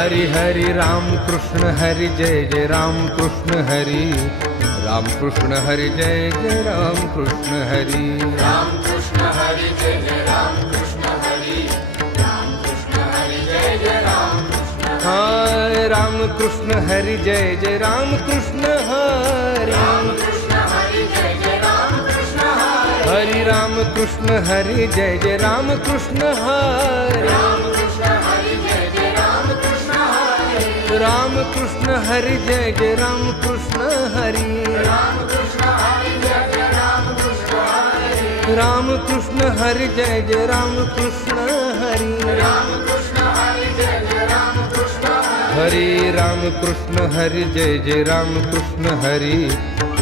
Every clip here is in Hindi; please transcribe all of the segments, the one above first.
हरि हरि राम कृष्ण हरि जय जय राम कृष्ण हरि राम कृष्ण हरि जय जय राम कृष्ण हरि राम कृष्ण हरि जय जय राम कृष्ण हरि राम कृष्ण हरि जय जय राम कृष्ण हाय राम कृष्ण हरि जय जय राम कृष्ण हरि राम कृष्ण हरि जय जय राम कृष्ण हरि हरि राम कृष्ण हरि जय जय राम कृष्ण हरि राम कृष्ण हरि जय जय राम कृष्ण हरि राम कृष्ण हरि जय जय राम कृष्ण हरि राम कृष्ण हरि जय जय राम कृष्ण हरि राम कृष्ण हरि जय जय राम कृष्ण हरि राम कृष्ण हरि जय जय राम कृष्ण हरि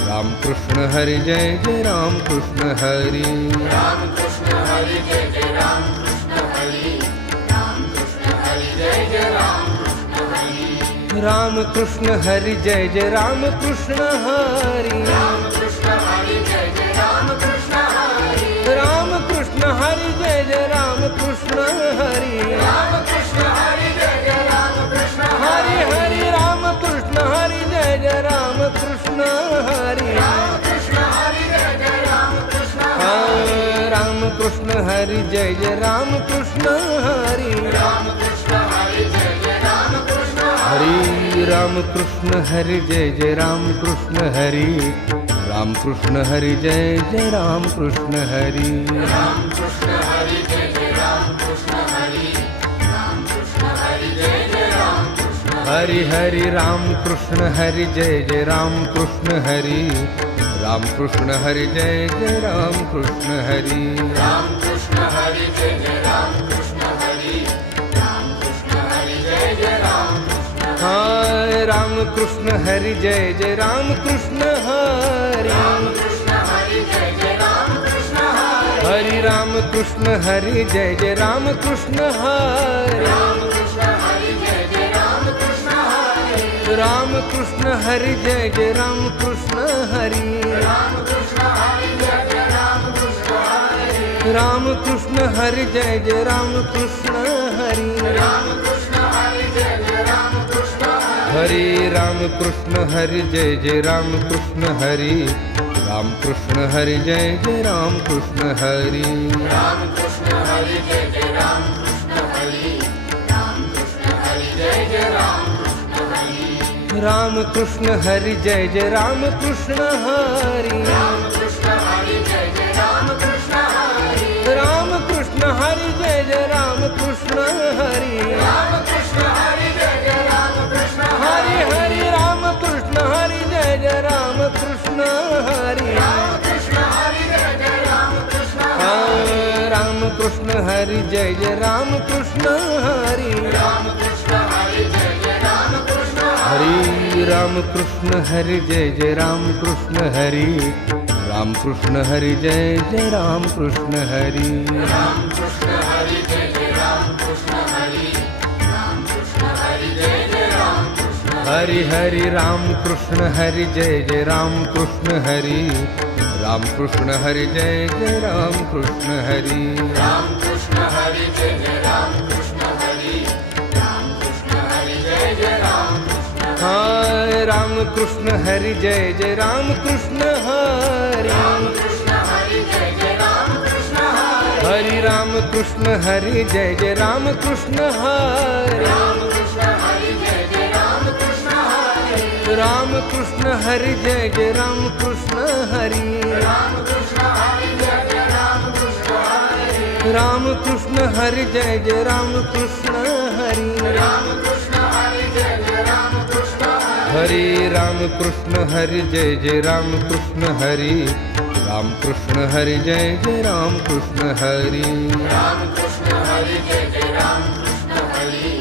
राम कृष्ण हरि जय जय राम कृष्ण हरि राम कृष्ण हरि जय जय राम कृष्ण हरि राम कृष्ण हरि जय जय राम कृष्ण हरि राम कृष्ण हरि जय जय राम कृष्ण हरि राम कृष्ण हरि जय जय राम कृष्ण हरि राम कृष्ण हरि जय जय राम कृष्ण हरि राम कृष्ण हरि जय जय राम कृष्ण हरि राम कृष्ण हरि जय जय राम कृष्ण हरि हरि राम कृष्ण हरि जय जय राम कृष्ण हरि राम कृष्ण हरि जय जय राम कृष्ण राम कृष्ण हरि जय जय राम कृष्ण हरि राम कृष्ण हरि जय जय राम कृष्ण हरि राम कृष्ण हरि जय जय राम कृष्ण हरि राम कृष्ण हरि जय जय राम कृष्ण हरि राम कृष्ण हरि जय जय राम कृष्ण हरि राम कृष्ण हरि जय जय राम कृष्ण हरि हरि राम कृष्ण हरि जय जय राम कृष्ण हरि राम कृष्ण हरि जय जय राम कृष्ण हरि राम कृष्ण हरि जय जय राम कृष्ण हरि राम कृष्ण हरि जय जय राम कृष्ण हाय राम कृष्ण हरि जय जय राम कृष्ण हरि राम कृष्ण हरि जय जय राम कृष्ण हरि हरि राम कृष्ण हरि जय जय राम कृष्ण हरि राम कृष्ण हरि जय जय राम कृष्ण हरि राम कृष्ण हरि जय जय राम कृष्ण हरि राम कृष्ण हरि जय जय राम कृष्ण हरि राम कृष्ण हरि जय जय राम कृष्ण हरि राम कृष्ण हरि जय जय राम कृष्ण हरि हरि राम कृष्ण हरि जय जय राम कृष्ण हरि राम कृष्ण हरि जय जय राम कृष्ण हरि राम कृष्ण हरि जय जय राम कृष्ण हरि राम कृष्ण हरि जय जय राम कृष्ण हरि राम कृष्ण हरि जय जय राम कृष्ण हरि राम कृष्ण हरि जय जय राम कृष्ण हरि राम कृष्ण हरि जय जय राम कृष्ण हरि राम कृष्ण हरि जय जय राम कृष्ण हरि हरि राम कृष्ण हरि जय जय राम कृष्ण हरि राम कृष्ण हरि जय जय राम कृष्ण राम कृष्ण हरि जय जय राम कृष्ण हरि राम कृष्ण हरि जय जय राम कृष्ण हरि राम कृष्ण हरि जय जय राम कृष्ण हरि राम कृष्ण हरि जय जय राम कृष्ण हरि राम कृष्ण हरि जय जय राम कृष्ण हरि राम कृष्ण हरि जय जय राम कृष्ण हरि हरि राम कृष्ण हरि जय जय राम कृष्ण हरि राम कृष्ण हरि जय जय राम कृष्ण हरि राम कृष्ण हरि जय जय राम कृष्ण हरि राम कृष्ण हरि जय जय राम कृष्ण हाय राम कृष्ण हरि जय जय राम कृष्ण हरि राम कृष्ण हरि जय जय राम कृष्ण हरि हरि राम कृष्ण हरि जय जय राम कृष्ण हरि राम कृष्ण हरि जय जय राम कृष्ण हरि राम कृष्ण हरि जय जय राम कृष्ण हरि राम कृष्ण हरि जय जय राम कृष्ण हरि राम कृष्ण हरि जय जय राम कृष्ण हरि राम कृष्ण हरि जय जय राम कृष्ण हरि हरि राम कृष्ण हरि जय जय राम कृष्ण हरि राम कृष्ण हरि जय जय राम कृष्ण हरि राम कृष्ण हरि जय जय राम कृष्ण हरि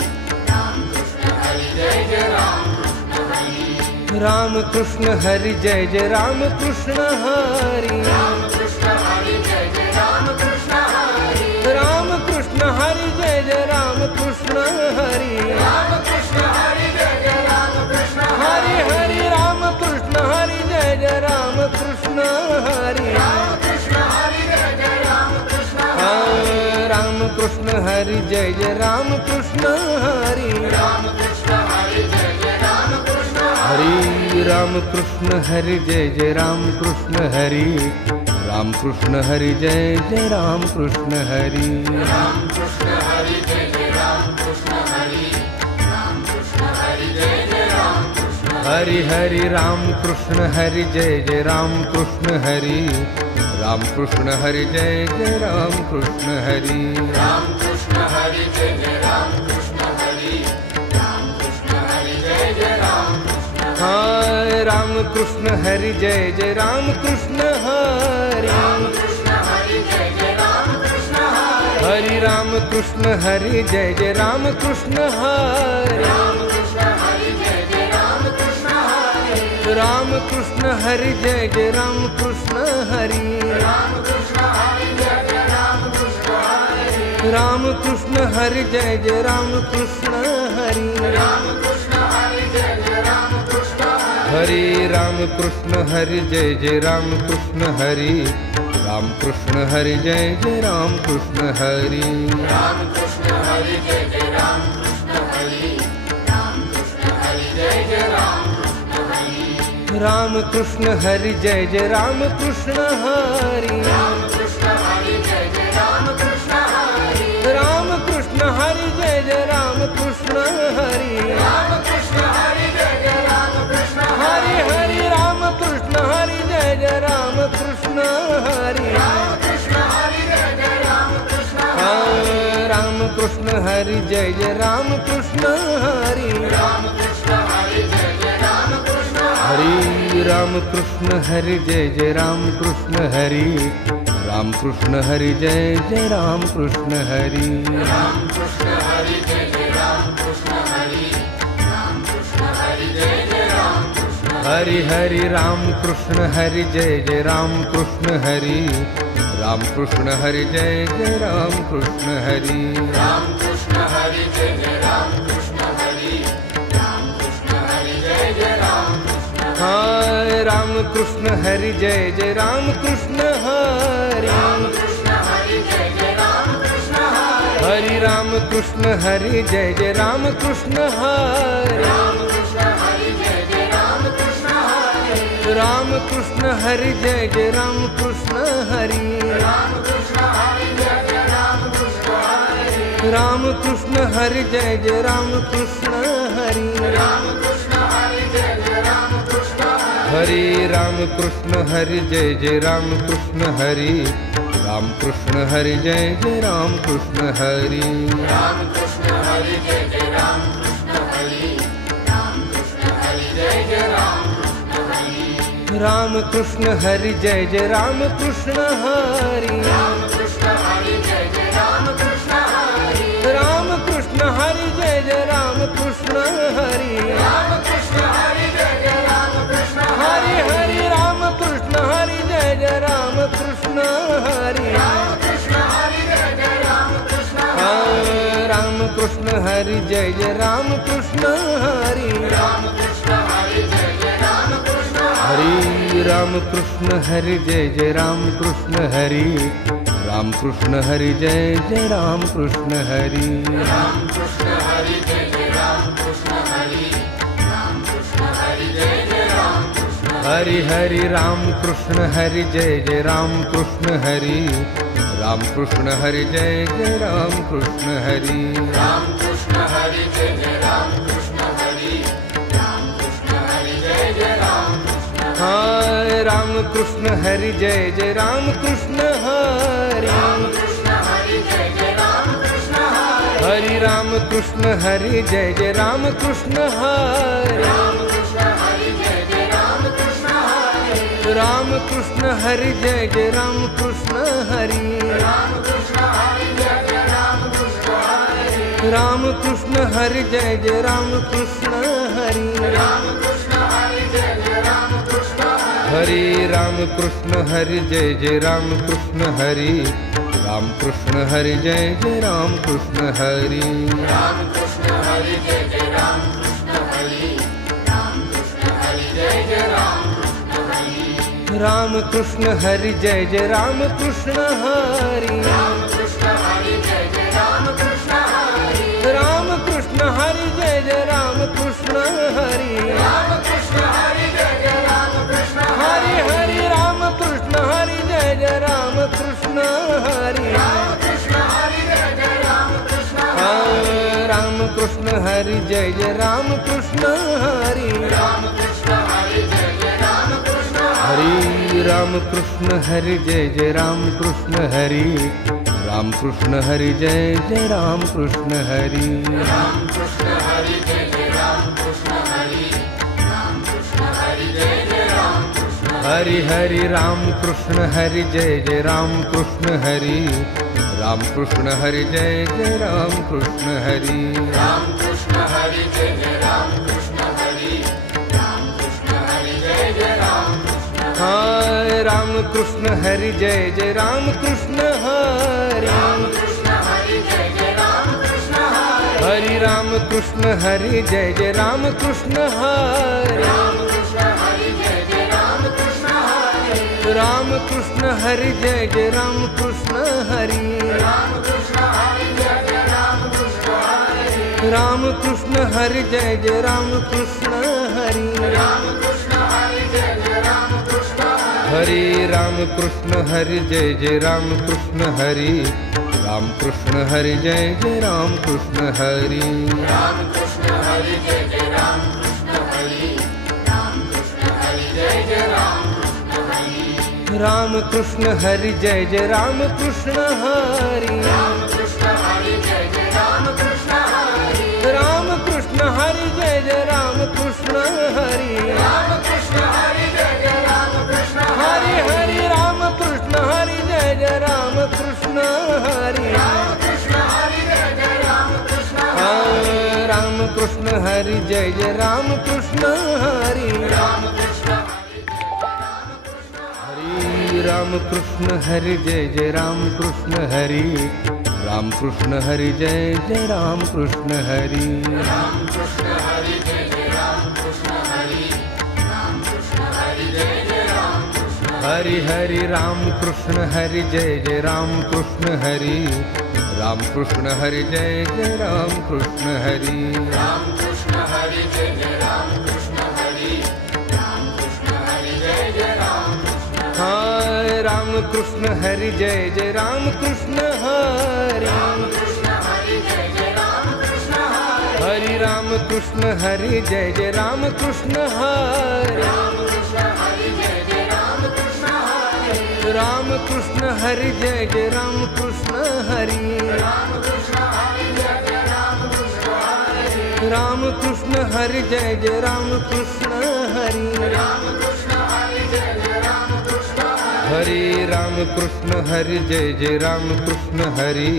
राम कृष्ण हरि जय जय राम कृष्ण हरि राम कृष्ण हरि जय जय राम कृष्ण हरि राम कृष्ण हरि जय जय राम कृष्ण हरि राम कृष्ण हरि जय जय राम कृष्ण हरि राम कृष्ण हरि जय जय राम कृष्ण हरि हरि राम कृष्ण हरि जय जय राम कृष्ण हरि राम कृष्ण हरि जय जय राम कृष्ण राम कृष्ण हरि जय जय राम कृष्ण हरि राम कृष्ण हरि राम कृष्ण हरि जय जय राम कृष्ण हरि राम कृष्ण हरि जय जय राम कृष्ण हरि राम कृष्ण हरि जय जय राम कृष्ण हरि राम कृष्ण हरि जय जय राम कृष्ण हरि हरि राम कृष्ण हरि जय जय राम कृष्ण हरि राम कृष्ण हरि जय जय राम कृष्ण हरि राम कृष्ण हरि जय जय राम कृष्ण हरि राम कृष्ण हरि जय जय राम कृष्ण हाय राम कृष्ण हरि जय जय राम कृष्ण हरि राम कृष्ण हरि जय जय राम कृष्ण हरि हरि राम कृष्ण हरि जय जय राम कृष्ण हरि राम कृष्ण हरि जय जय राम कृष्ण हरि राम कृष्ण हरि जय जय राम कृष्ण हरि राम कृष्ण हरि जय जय राम कृष्ण हरि राम कृष्ण हरि जय जय राम कृष्ण हरि राम कृष्ण हरि जय जय राम कृष्ण हरि हरि राम कृष्ण हरि जय जय राम कृष्ण हरि राम कृष्ण हरि जय जय राम कृष्ण हरि राम कृष्ण हरि जय जय राम कृष्ण हरि राम कृष्ण हरि जय जय राम कृष्ण हरि राम कृष्ण हरि जय जय राम कृष्ण हरि राम कृष्ण हरि जय जय राम कृष्ण हरि राम कृष्ण हरि जय जय राम कृष्ण हरि राम कृष्ण हरि जय जय राम कृष्ण हरि हरि राम कृष्ण हरि जय जय राम कृष्ण हरि राम कृष्ण हरि जय जय राम कृष्ण राम कृष्ण हरि जय जय राम कृष्ण हरि राम कृष्ण हरि जय जय राम कृष्ण हरि राम कृष्ण हरि जय जय राम कृष्ण हरि राम कृष्ण हरि जय जय राम कृष्ण हरि राम कृष्ण हरि जय जय राम कृष्ण हरि राम कृष्ण हरि जय जय राम कृष्ण हरि हरि राम कृष्ण हरि जय जय राम कृष्ण हरि राम कृष्ण हरि जय जय राम कृष्ण हरि राम कृष्ण हरि जय जय राम कृष्ण हरि राम कृष्ण हरि जय जय राम कृष्ण हाय राम कृष्ण हरि जय जय राम कृष्ण हरि राम कृष्ण हरि जय जय राम कृष्ण हरि हरि राम कृष्ण हरि जय जय राम कृष्ण हरि राम कृष्ण हरि जय जय राम कृष्ण हरि राम कृष्ण हरि जय जय राम कृष्ण हरि राम कृष्ण हरि जय जय राम कृष्ण हरि राम कृष्ण हरि जय जय राम कृष्ण हरि राम कृष्ण हरि जय जय राम कृष्ण हरि राम कृष्ण हरि जय जय राम कृष्ण हरि राम कृष्ण हरि जय जय राम कृष्ण हरि राम कृष्ण हरि जय जय राम कृष्ण हरि राम कृष्ण हरि जय जय राम कृष्ण हरि राम कृष्ण हरि जय जय राम कृष्ण हरि राम कृष्ण हरि जय जय राम कृष्ण हरि राम कृष्ण हरि जय जय राम कृष्ण हरि राम कृष्ण हरि जय जय राम कृष्ण हरि हरि राम कृष्ण हरि जय जय राम कृष्ण हरि राम कृष्ण हरि जय जय राम कृष्ण राम कृष्ण हरि जय जय राम कृष्ण हरि राम कृष्ण हरि जय जय राम कृष्ण हरि राम कृष्ण हरि जय जय राम कृष्ण हरि राम कृष्ण हरि जय जय राम कृष्ण हरि राम कृष्ण हरि जय जय राम कृष्ण हरि राम कृष्ण हरि जय जय राम कृष्ण हरि हरि राम कृष्ण हरि जय जय राम कृष्ण हरि राम कृष्ण हरि जय जय राम कृष्ण हरि राम कृष्ण हरि जय जय राम कृष्ण हरि राम कृष्ण हरि जय जय राम कृष्ण हाय राम कृष्ण हरि जय जय राम कृष्ण हरि राम कृष्ण हरि जय जय राम कृष्ण हरि हरि राम कृष्ण हरि जय जय राम कृष्ण हरि राम कृष्ण हरि जय जय राम कृष्ण हरि राम कृष्ण हरि जय जय राम कृष्ण हरि राम कृष्ण हरि जय जय राम कृष्ण हरि राम कृष्ण हरि जय जय राम कृष्ण हरि राम कृष्ण हरि जय जय राम कृष्ण हरि हरि राम कृष्ण हरि जय जय राम कृष्ण हरि राम कृष्ण हरि जय जय राम कृष्ण हरि राम कृष्ण हरि जय जय राम कृष्ण हरि राम कृष्ण हरि जय जय राम कृष्ण हरि राम कृष्ण हरि जय जय राम कृष्ण हरि राम कृष्ण हरि जय जय राम कृष्ण हरि राम कृष्ण हरि जय जय राम कृष्ण हरि राम कृष्ण राम कृष्ण हरि राम कृष्ण हरि जय जय राम कृष्ण राम कृष्ण हरि जय जय राम कृष्ण हरि राम कृष्ण हरि जय जय राम कृष्ण हरि राम कृष्ण हरि जय जय राम कृष्ण हरि राम कृष्ण हरि जय जय राम कृष्ण हरि राम कृष्ण हरि जय जय राम कृष्ण हरि राम कृष्ण हरि जय जय राम कृष्ण हरि हरि राम कृष्ण हरि जय जय राम कृष्ण हरि राम कृष्ण हरि जय जय राम कृष्ण हरि राम कृष्ण हरि जय जय राम कृष्ण हरि राम कृष्ण हरि जय जय राम कृष्ण हाय राम कृष्ण हरि जय जय राम कृष्ण हरि राम कृष्ण हरि जय जय राम कृष्ण हरि हरि राम कृष्ण हरि जय जय राम कृष्ण हरि राम कृष्ण हरि जय जय राम कृष्ण हरि राम कृष्ण हरि जय जय राम कृष्ण हरि राम कृष्ण हरि जय जय राम कृष्ण हरि राम कृष्ण हरि जय जय राम कृष्ण हरि राम कृष्ण हरि जय जय राम कृष्ण हरि राम कृष्ण हरि जय जय राम कृष्ण हरि राम कृष्ण हरि जय जय राम कृष्ण हरि राम कृष्ण हरि जय जय राम कृष्ण हरि राम कृष्ण हरि जय जय राम कृष्ण हरि राम कृष्ण हरि जय जय राम कृष्ण हरि राम कृष्ण हरि जय जय राम कृष्ण हरि राम कृष्ण हरि जय जय राम कृष्ण हरि राम कृष्ण हरि जय जय राम कृष्ण हरि हरि राम कृष्ण हरि जय जय राम कृष्ण हरि राम कृष्ण हरि जय जय राम कृष्ण राम कृष्ण हरि जय जय राम कृष्ण हरि राम कृष्ण हरि राम कृष्ण हरि जय जय राम कृष्ण हरि राम कृष्ण हरि जय जय राम कृष्ण हरि राम कृष्ण हरि जय जय राम कृष्ण हरि राम कृष्ण हरि जय जय राम कृष्ण हरि हरि राम कृष्ण हरि जय जय राम कृष्ण हरि राम कृष्ण हरि जय जय राम कृष्ण हरि राम कृष्ण हरि जय जय राम कृष्ण हरि राम कृष्ण हरि जय जय राम कृष्ण हाय राम कृष्ण हरि जय जय राम कृष्ण हरि राम कृष्ण हरि जय जय राम कृष्ण हरि हरि राम कृष्ण हरि जय जय राम कृष्ण हरि राम कृष्ण हरि जय जय राम कृष्ण हरि राम कृष्ण हरि जय जय राम कृष्ण हरि राम कृष्ण हरि जय जय राम कृष्ण हरि राम कृष्ण हरि जय जय राम कृष्ण हरि राम कृष्ण हरि जय जय राम कृष्ण हरि राम कृष्ण हरि जय जय राम कृष्ण हरि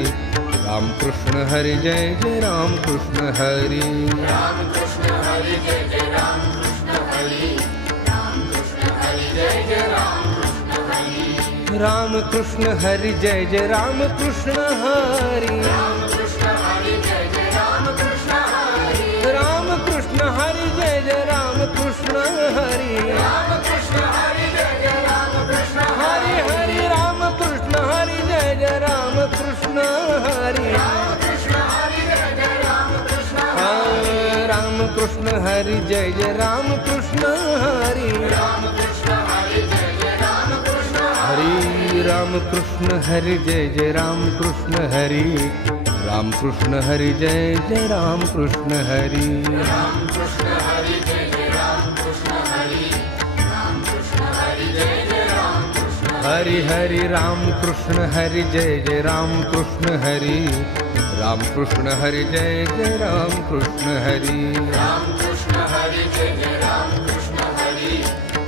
राम कृष्ण हरि जय जय राम कृष्ण हरि राम कृष्ण हरि जय जय राम कृष्ण हरि राम कृष्ण हरि जय जय राम कृष्ण हरि राम कृष्ण हरि जय जय राम कृष्ण हरि राम कृष्ण हरि जय जय राम कृष्ण हरि राम कृष्ण हरि जय जय राम कृष्ण हरि राम कृष्ण हरि जय जय राम कृष्ण हरि हरि राम कृष्ण हरि जय जय राम कृष्ण हरि राम कृष्ण हरि जय जय राम कृष्ण राम कृष्ण हरि जय जय राम कृष्ण हरि राम कृष्ण हरि जय जय राम कृष्ण हरि राम कृष्ण हरि जय जय राम कृष्ण हरि राम कृष्ण हरि जय जय राम कृष्ण हरि राम कृष्ण हरि जय जय राम कृष्ण हरि राम कृष्ण हरि जय जय राम कृष्ण हरि हरि राम कृष्ण हरि जय जय राम कृष्ण हरि राम कृष्ण हरि जय जय राम कृष्ण हरि राम कृष्ण हरि जय जय राम कृष्ण हरि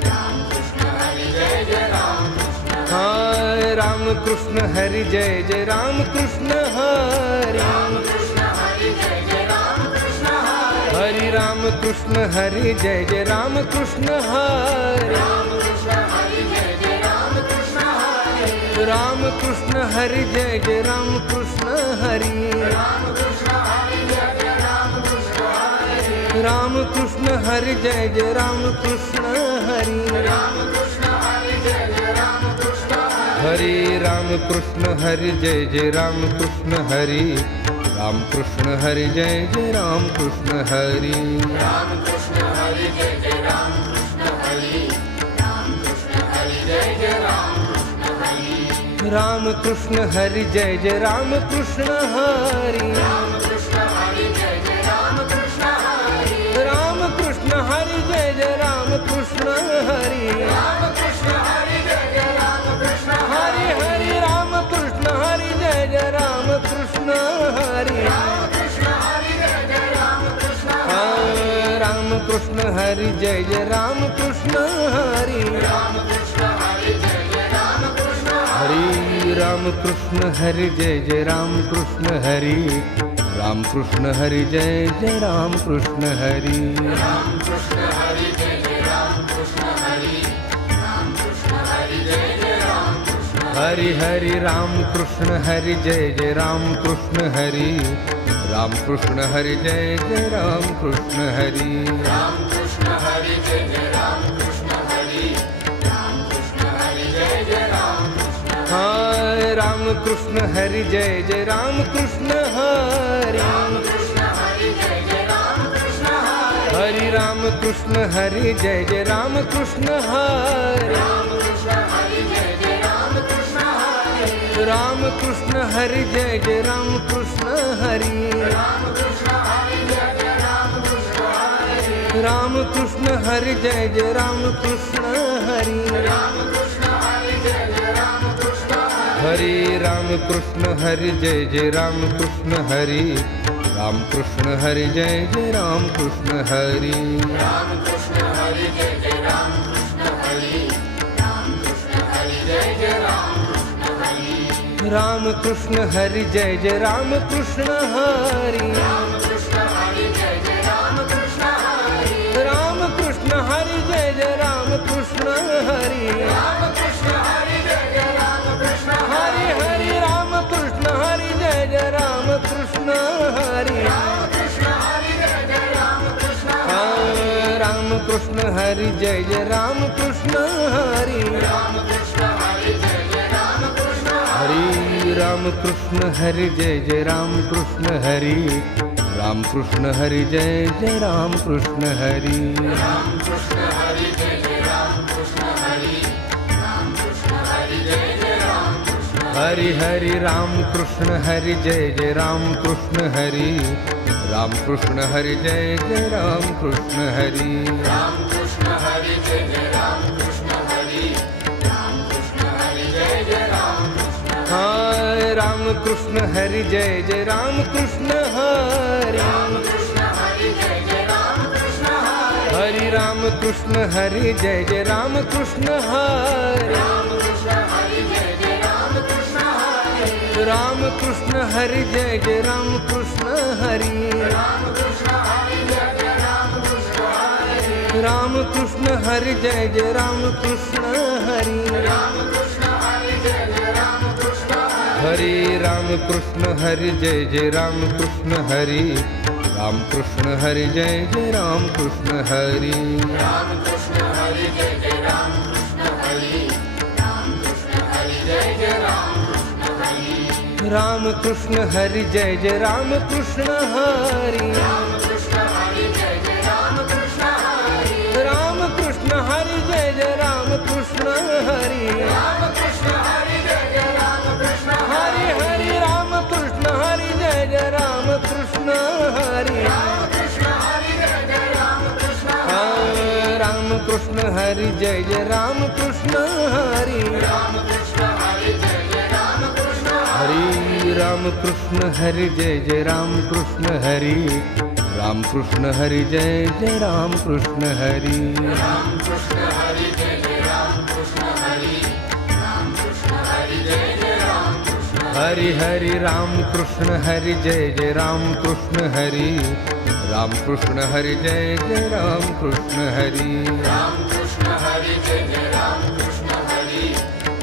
राम कृष्ण हरि जय जय राम कृष्ण हाय राम कृष्ण हरि जय जय राम कृष्ण हरि राम कृष्ण हरि जय जय राम कृष्ण हरि हरि राम कृष्ण हरि जय जय राम कृष्ण हरि राम कृष्ण हरि जय जय राम कृष्ण हरि राम कृष्ण हरि जय जय राम कृष्ण हरि राम कृष्ण हरि जय जय राम कृष्ण हरि राम कृष्ण हरि जय जय राम कृष्ण हरि राम कृष्ण हरि जय जय राम कृष्ण हरि राम कृष्ण हरि जय जय राम कृष्ण हरि राम कृष्ण हरि जय जय राम कृष्ण हरि राम कृष्ण हरि जय जय राम कृष्ण हरि राम कृष्ण हरि जय जय राम कृष्ण हरि राम कृष्ण हरि जय जय राम कृष्ण हरि राम कृष्ण हरि जय जय राम कृष्ण हरि राम कृष्ण हरि जय जय राम कृष्ण हरि राम कृष्ण हरि जय जय राम कृष्ण हरि हरि राम कृष्ण हरि जय जय राम कृष्ण हरि राम कृष्ण हरि जय जय राम कृष्ण राम कृष्ण हरि जय जय राम कृष्ण हरि राम कृष्ण हरि जय जय राम कृष्ण हरि राम कृष्ण हरि जय जय राम कृष्ण हरि राम कृष्ण हरि जय जय राम कृष्ण हरि राम कृष्ण हरि जय जय राम कृष्ण हरि राम कृष्ण हरि जय जय राम कृष्ण हरि हरि राम कृष्ण हरि जय जय राम कृष्ण हरि राम कृष्ण हरि जय जय राम कृष्ण हरि राम कृष्ण हरि जय जय राम कृष्ण हरि राम कृष्ण हरि जय जय राम कृष्ण हाय राम कृष्ण हरि जय जय राम कृष्ण हरि राम कृष्ण हरि जय जय राम कृष्ण हरि हरि राम कृष्ण हरि जय जय राम कृष्ण हरि राम कृष्ण हरि जय जय राम कृष्ण हरि राम कृष्ण हरि जय जय राम कृष्ण हरि राम कृष्ण हरि जय जय राम कृष्ण हरि राम कृष्ण हरि जय जय राम कृष्ण हरि राम कृष्ण हरि जय जय राम कृष्ण हरि राम कृष्ण हरि जय जय राम कृष्ण हरि राम कृष्ण हरि जय जय राम कृष्ण हरि राम कृष्ण हरि जय जय राम कृष्ण हरि राम कृष्ण हरि जय जय राम कृष्ण हरि राम कृष्ण हरि जय जय राम कृष्ण हरि राम कृष्ण हरि जय जय राम कृष्ण हरि राम कृष्ण हरि जय जय राम कृष्ण हरि राम कृष्ण हरि जय जय राम कृष्ण हरि हरि राम कृष्ण हरि जय जय राम कृष्ण हरि राम कृष्ण हरि जय जय राम कृष्ण राम कृष्ण हरि जय जय राम कृष्ण हरि राम कृष्ण हरि जय जय राम कृष्ण हरि राम कृष्ण हरि जय जय राम कृष्ण हरि राम कृष्ण हरि जय जय राम कृष्ण हरि राम कृष्ण हरि जय जय राम कृष्ण हरि राम कृष्ण हरि जय जय राम कृष्ण हरि हरि राम कृष्ण हरि जय जय राम कृष्ण हरि राम कृष्ण हरि जय जय राम कृष्ण हरि राम कृष्ण हरि जय जय राम कृष्ण हरि राम कृष्ण हरि जय जय राम कृष्ण हाय राम कृष्ण हरि जय जय राम कृष्ण हरि राम कृष्ण हरि जय जय राम कृष्ण हरि हरि राम कृष्ण हरि जय जय राम कृष्ण हरि राम कृष्ण हरि जय जय राम कृष्ण हरि राम कृष्ण हरि जय जय राम कृष्ण हरि राम कृष्ण हरि जय जय राम कृष्ण हरि राम कृष्ण हरि जय जय राम कृष्ण हरि राम कृष्ण हरि जय जय राम कृष्ण हरि राम कृष्ण हरि जय जय राम कृष्ण हरि राम कृष्ण हरि जय जय राम कृष्ण हरि राम कृष्ण हरि जय जय राम कृष्ण हरि राम कृष्ण हरि जय जय राम कृष्ण हरि राम कृष्ण हरि जय जय राम कृष्ण हरि राम कृष्ण हरि जय जय राम कृष्ण हरि राम कृष्ण हरि जय जय राम कृष्ण हरि राम कृष्ण हरि जय जय राम कृष्ण हरि हरि राम कृष्ण हरि जय जय राम कृष्ण हरि राम कृष्ण हरि जय जय राम कृष्ण राम कृष्ण हरि जय जय राम कृष्ण हरि राम कृष्ण हरि जय जय राम कृष्ण हरि राम कृष्ण हरि जय जय राम कृष्ण हरि राम कृष्ण हरि जय जय राम कृष्ण हरि राम कृष्ण हरि जय जय राम कृष्ण हरि राम कृष्ण हरि जय जय राम कृष्ण हरि हरि राम कृष्ण हरि जय जय राम कृष्ण हरि राम कृष्ण हरि जय जय राम कृष्ण हरि राम कृष्ण हरि जय जय राम कृष्ण हरि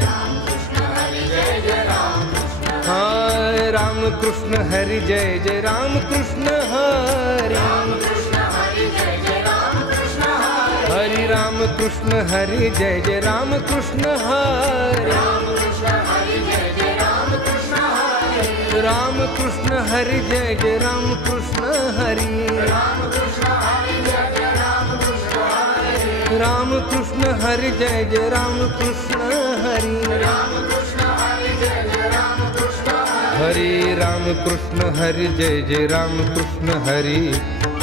राम कृष्ण हरि जय जय राम कृष्ण हाय राम कृष्ण हरि जय जय राम कृष्ण हरि राम कृष्ण हरि जय जय राम कृष्ण हरि हरि राम कृष्ण हरि जय जय राम कृष्ण हरि राम कृष्ण हरि जय जय राम कृष्ण हरि राम कृष्ण हरि जय जय राम कृष्ण हरि राम कृष्ण हरि जय जय राम कृष्ण हरि राम कृष्ण हरि जय जय राम कृष्ण हरि राम कृष्ण हरि हरि जय जय राम कृष्ण हरि राम कृष्ण हरि जय जय राम कृष्ण हरि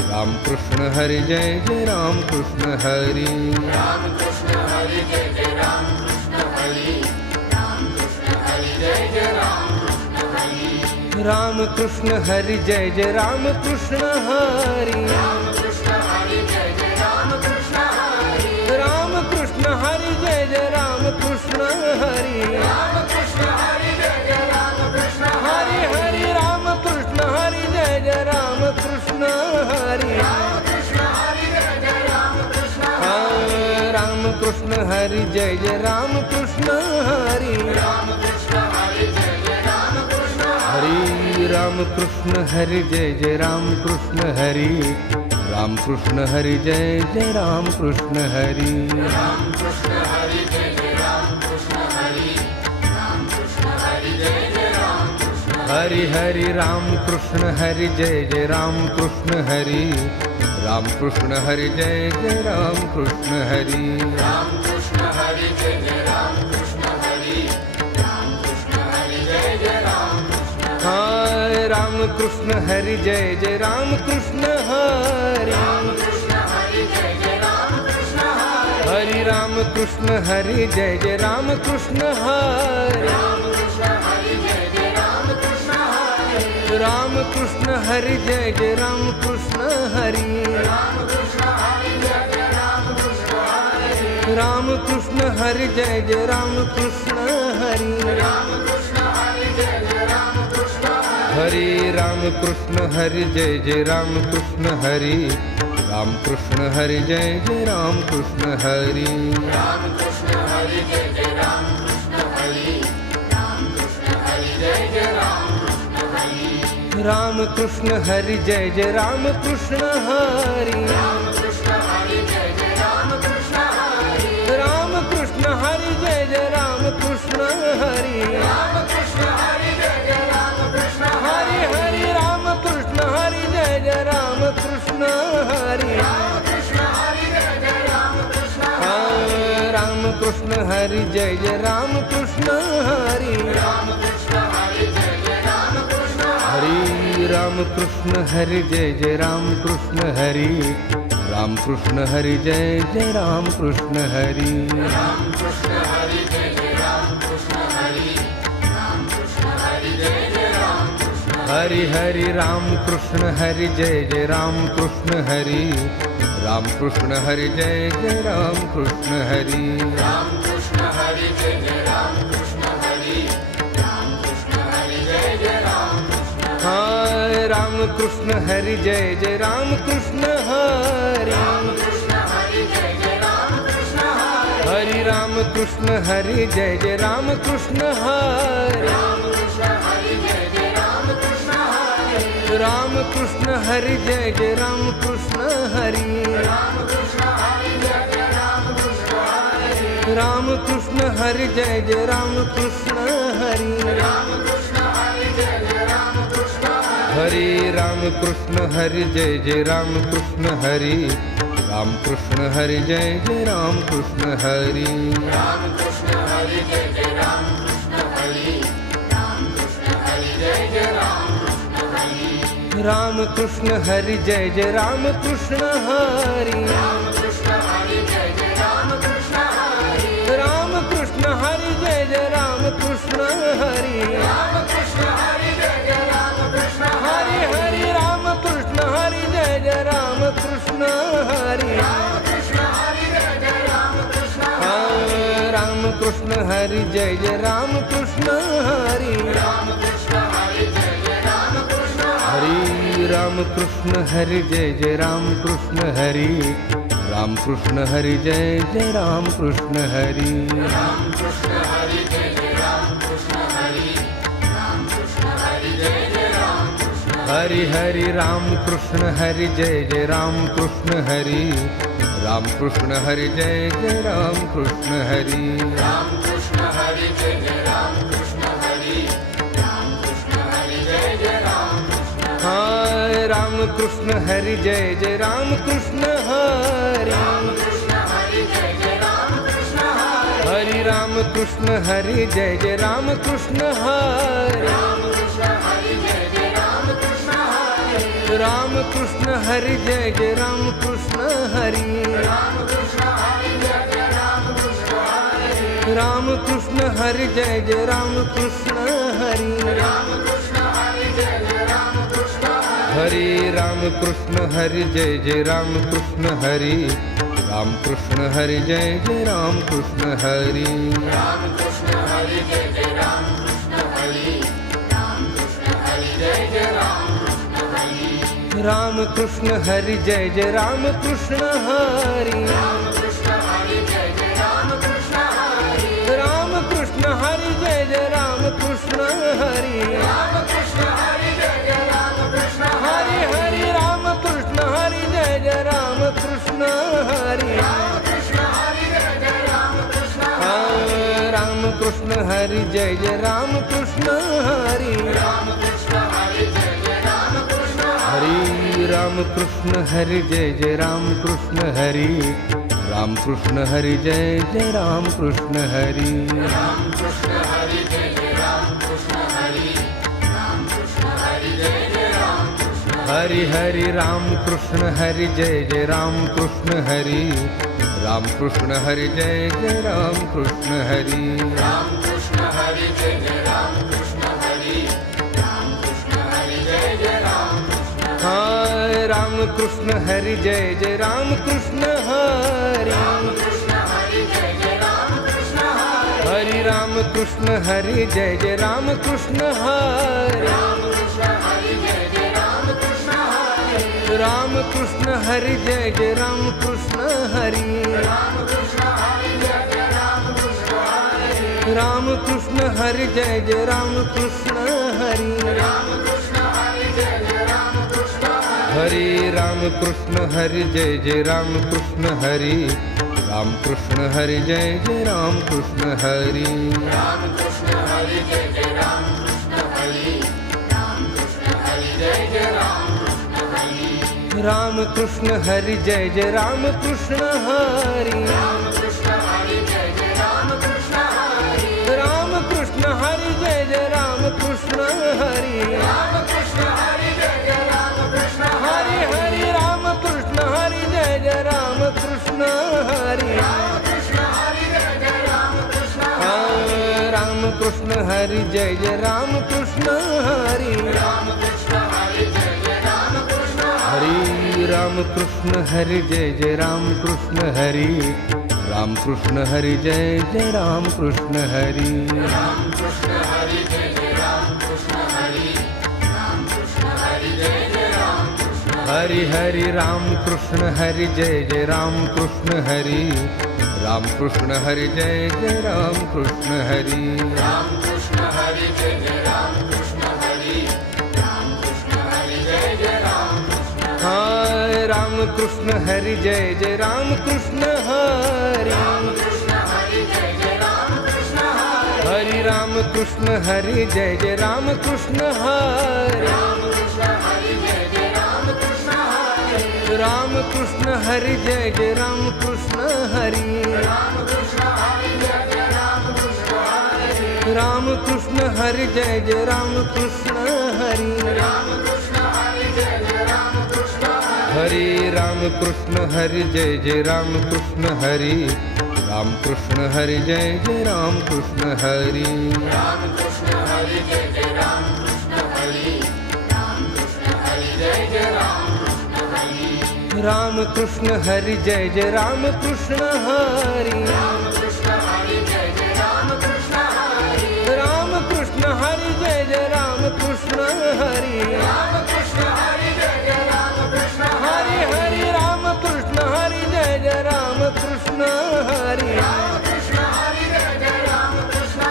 राम कृष्ण हरि जय जय राम कृष्ण हरि राम कृष्ण हरि जय जय राम कृष्ण हरि राम कृष्ण हरि जय जय राम कृष्ण हरि राम कृष्ण हरि जय जय राम कृष्ण हरि राम कृष्ण हरि जय जय राम कृष्ण हरि राम कृष्ण हरि जय जय राम कृष्ण हरि राम कृष्ण हरि जय जय राम कृष्ण हरि हरि राम कृष्ण हरि जय जय राम कृष्ण हरि राम कृष्ण हरि जय जय राम कृष्ण राम कृष्ण हरि जय जय राम कृष्ण हरि राम कृष्ण हरि जय जय राम कृष्ण हरि राम कृष्ण हरि जय जय राम कृष्ण हरि राम कृष्ण हरि जय जय राम कृष्ण हरि राम कृष्ण हरि जय जय राम कृष्ण हरि राम कृष्ण हरि जय जय राम कृष्ण हरि हरि राम कृष्ण हरि जय जय राम कृष्ण हरि राम कृष्ण हरि जय जय राम कृष्ण हरि राम कृष्ण हरि जय जय राम कृष्ण हरि राम कृष्ण हरि जय जय राम कृष्ण हाय राम कृष्ण हरि जय जय राम कृष्ण हरि राम कृष्ण हरि जय जय राम कृष्ण हरि हरि राम कृष्ण हरि जय जय राम कृष्ण हरि राम कृष्ण हरि जय जय राम कृष्ण हरि राम कृष्ण हरि जय जय राम कृष्ण हरि राम कृष्ण हरि जय जय राम कृष्ण हरि राम कृष्ण हरि जय जय राम कृष्ण हरि राम कृष्ण हरि जय जय राम कृष्ण हरि राम कृष्ण हरि जय जय राम कृष्ण हरि राम कृष्ण हरि जय जय राम कृष्ण हरि राम कृष्ण हरि जय जय राम कृष्ण हरि राम कृष्ण हरि जय जय राम कृष्ण हरि राम कृष्ण हरि जय जय राम कृष्ण हरि राम कृष्ण हरि जय जय राम कृष्ण हरि राम कृष्ण हरि जय जय राम कृष्ण हरि राम कृष्ण हरि जय जय राम कृष्ण हरि हरि राम कृष्ण हरि जय जय राम कृष्ण हरि राम कृष्ण हरि जय जय राम कृष्ण राम कृष्ण हरि जय जय राम कृष्ण हरि राम कृष्ण हरि जय जय राम कृष्ण हरि राम कृष्ण हरि जय जय राम कृष्ण हरि राम कृष्ण हरि जय जय राम कृष्ण हरि राम कृष्ण हरि जय जय राम कृष्ण हरि राम कृष्ण हरि जय जय राम कृष्ण हरि हरि राम कृष्ण हरि जय जय राम कृष्ण हरि राम कृष्ण हरि जय जय राम कृष्ण हरि राम कृष्ण हरि जय जय राम कृष्ण हरि राम कृष्ण हरि जय जय राम कृष्ण हाय राम कृष्ण हरि जय जय राम कृष्ण हरि राम कृष्ण हरि जय जय राम कृष्ण हरि हरि राम कृष्ण हरि जय जय राम कृष्ण हरि राम कृष्ण हरि जय जय राम कृष्ण हरि राम कृष्ण हरि जय जय राम कृष्ण हरि राम कृष्ण हरि जय जय राम कृष्ण हरि राम कृष्ण हरि जय जय राम कृष्ण हरि राम कृष्ण हरि जय जय राम कृष्ण हरि राम कृष्ण हरि जय जय राम कृष्ण हरि राम कृष्ण हरि जय जय राम कृष्ण हरि राम कृष्ण हरि जय जय राम कृष्ण हरि राम कृष्ण हरि जय जय राम कृष्ण हरि राम कृष्ण हरि जय जय राम कृष्ण हरि राम कृष्ण हरि जय जय राम कृष्ण हरि राम कृष्ण हरि जय जय राम कृष्ण हरि राम कृष्ण हरि जय जय राम कृष्ण हरि हरि राम कृष्ण हरि जय जय राम कृष्ण हरि राम कृष्ण हरि जय जय राम कृष्ण राम कृष्ण हरि जय जय राम कृष्ण हरि राम कृष्ण हरि जय जय राम कृष्ण हरि राम कृष्ण हरि जय जय राम कृष्ण हरि राम कृष्ण हरि जय जय राम कृष्ण हरि राम कृष्ण हरि जय जय राम कृष्ण हरि राम कृष्ण हरि जय जय राम कृष्ण हरि हरि राम कृष्ण हरि जय जय राम कृष्ण हरि राम कृष्ण हरि जय जय राम कृष्ण हरि राम कृष्ण हरि जय जय राम कृष्ण हरि राम कृष्ण हरि जय जय राम कृष्ण हाय राम कृष्ण हरि जय जय राम कृष्ण हरि राम कृष्ण हरि जय जय राम कृष्ण हरि हरि राम कृष्ण हरि जय जय राम कृष्ण हरि राम कृष्ण हरि जय जय राम कृष्ण हरि राम कृष्ण हरि जय जय राम कृष्ण हरि राम कृष्ण हरि जय जय राम कृष्ण हरि राम कृष्ण हरि जय जय राम कृष्ण हरि राम कृष्ण हरि जय जय राम कृष्ण हरि राम कृष्ण हरि जय जय राम कृष्ण हरि राम कृष्ण हरि जय जय राम कृष्ण हरि राम कृष्ण हरि जय जय राम कृष्ण हरि राम कृष्ण हरि जय जय राम कृष्ण हरि राम कृष्ण हरि जय जय राम कृष्ण हरि राम कृष्ण हरि जय जय राम कृष्ण हरि राम कृष्ण हरि जय जय राम कृष्ण हरि राम कृष्ण हरि जय जय राम कृष्ण हरि हरि राम कृष्ण हरि जय जय राम कृष्ण हरि राम कृष्ण हरि जय जय राम कृष्ण राम कृष्ण हरि जय जय राम कृष्ण हरि राम कृष्ण हरि जय जय राम कृष्ण हरि राम कृष्ण हरि जय जय राम कृष्ण हरि राम कृष्ण हरि जय जय राम कृष्ण हरि राम कृष्ण हरि जय जय राम कृष्ण हरि राम कृष्ण हरि जय जय राम कृष्ण हरि हरि राम कृष्ण हरि जय जय राम कृष्ण हरि राम कृष्ण हरि जय जय राम कृष्ण हरि राम कृष्ण हरि जय जय राम कृष्ण हरि राम कृष्ण हरि जय जय राम कृष्ण हाय राम कृष्ण हरि जय जय राम कृष्ण हरि राम कृष्ण हरि जय जय राम कृष्ण हरि हरि राम कृष्ण हरि जय जय राम कृष्ण हरि राम कृष्ण हरि जय जय राम कृष्ण हरि राम कृष्ण हरि जय जय राम कृष्ण हरि राम कृष्ण हरि जय जय राम कृष्ण हरि राम कृष्ण हरि जय जय राम कृष्ण हरि राम कृष्ण हरि जय जय राम कृष्ण हरि राम कृष्ण हरि जय जय राम कृष्ण हरि राम कृष्ण हरि जय जय राम कृष्ण हरि राम कृष्ण हरि जय जय राम कृष्ण हरि राम कृष्ण हरि जय जय राम कृष्ण हरि राम कृष्ण हरि जय जय राम कृष्ण हरि राम कृष्ण हरि जय जय राम कृष्ण हरि राम कृष्ण हरि जय जय राम कृष्ण हरि राम कृष्ण हरि जय जय राम कृष्ण हरि हरि राम कृष्ण हरि जय जय राम कृष्ण हरि राम कृष्ण हरि जय जय राम कृष्ण राम कृष्ण हरि जय जय राम कृष्ण हरि राम कृष्ण हरि जय जय राम कृष्ण हरि राम कृष्ण हरि जय जय राम कृष्ण हरि राम कृष्ण हरि जय जय राम कृष्ण हरि राम कृष्ण हरि जय जय राम कृष्ण हरि राम कृष्ण हरि जय जय राम कृष्ण हरि हरि राम कृष्ण हरि जय जय राम कृष्ण हरि राम कृष्ण हरि जय जय राम कृष्ण हरि राम कृष्ण हरि जय जय राम कृष्ण हरि राम कृष्ण हरि जय जय राम कृष्ण हाय राम कृष्ण हरि जय जय राम कृष्ण हरि राम कृष्ण हरि जय जय राम कृष्ण हरि हरि राम कृष्ण हरि जय जय राम कृष्ण हरि राम कृष्ण हरि जय जय राम कृष्ण हरि राम कृष्ण हरि जय जय राम कृष्ण हरि राम कृष्ण हरि जय जय राम कृष्ण हरि राम कृष्ण हरि जय जय राम कृष्ण हरि राम कृष्ण हरि जय जय राम कृष्ण हरि राम कृष्ण हरि जय जय राम कृष्ण हरि राम कृष्ण हरि जय जय राम कृष्ण हरि राम कृष्ण हरि जय जय राम कृष्ण हरि राम कृष्ण हरि जय जय राम कृष्ण हरि राम कृष्ण हरि जय जय राम कृष्ण हरि राम कृष्ण हरि जय जय राम कृष्ण हरि राम कृष्ण हरि जय जय राम कृष्ण हरि राम कृष्ण हरि जय जय राम कृष्ण हरि हरि राम कृष्ण हरि जय जय राम कृष्ण हरि राम कृष्ण हरि जय जय राम कृष्ण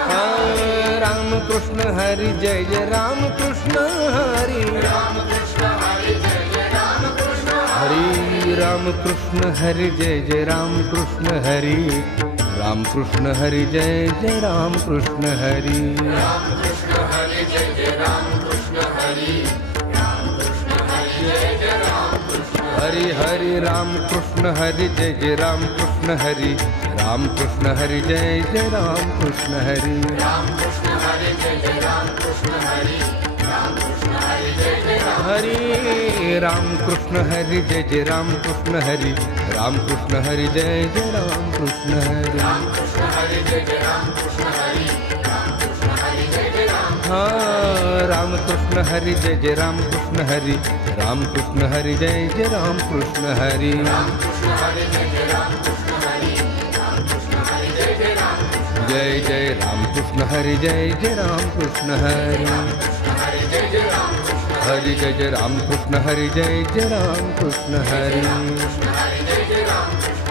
राम कृष्ण हरि जय जय राम कृष्ण हरि राम कृष्ण हरि जय जय राम कृष्ण हरि राम कृष्ण हरि जय जय राम कृष्ण हरि राम कृष्ण हरि जय जय राम कृष्ण हरि राम कृष्ण हरि जय जय राम कृष्ण हरि राम कृष्ण हरि जय जय राम कृष्ण हरि हरि राम कृष्ण हरि जय जय राम कृष्ण हरि राम कृष्ण हरि जय जय राम कृष्ण हरि राम कृष्ण हरि जय जय राम कृष्ण हरि राम कृष्ण हरि जय जय राम हरि राम कृष्ण हरि जय जय राम कृष्ण हरि राम कृष्ण हरि जय जय राम कृष्ण हरि राम कृष्ण हरि जय जय राम कृष्ण हरि राम कृष्ण हरि जय जय राम हाँ राम कृष्ण हरि जय जय राम कृष्ण हरि राम कृष्ण हरि जय जय राम कृष्ण हरि राम कृष्ण हरि जय जय राम कृष्ण हरि राम कृष्ण हरि जय जय राम जय जय राम कृष्ण हरि जय जय राम कृष्ण हरि कृष्ण हरि जय जय राम कृष्ण हरि जय जय राम कृष्ण हरि जय जय राम कृष्ण हरि कृष्ण हरि जय जय राम कृष्ण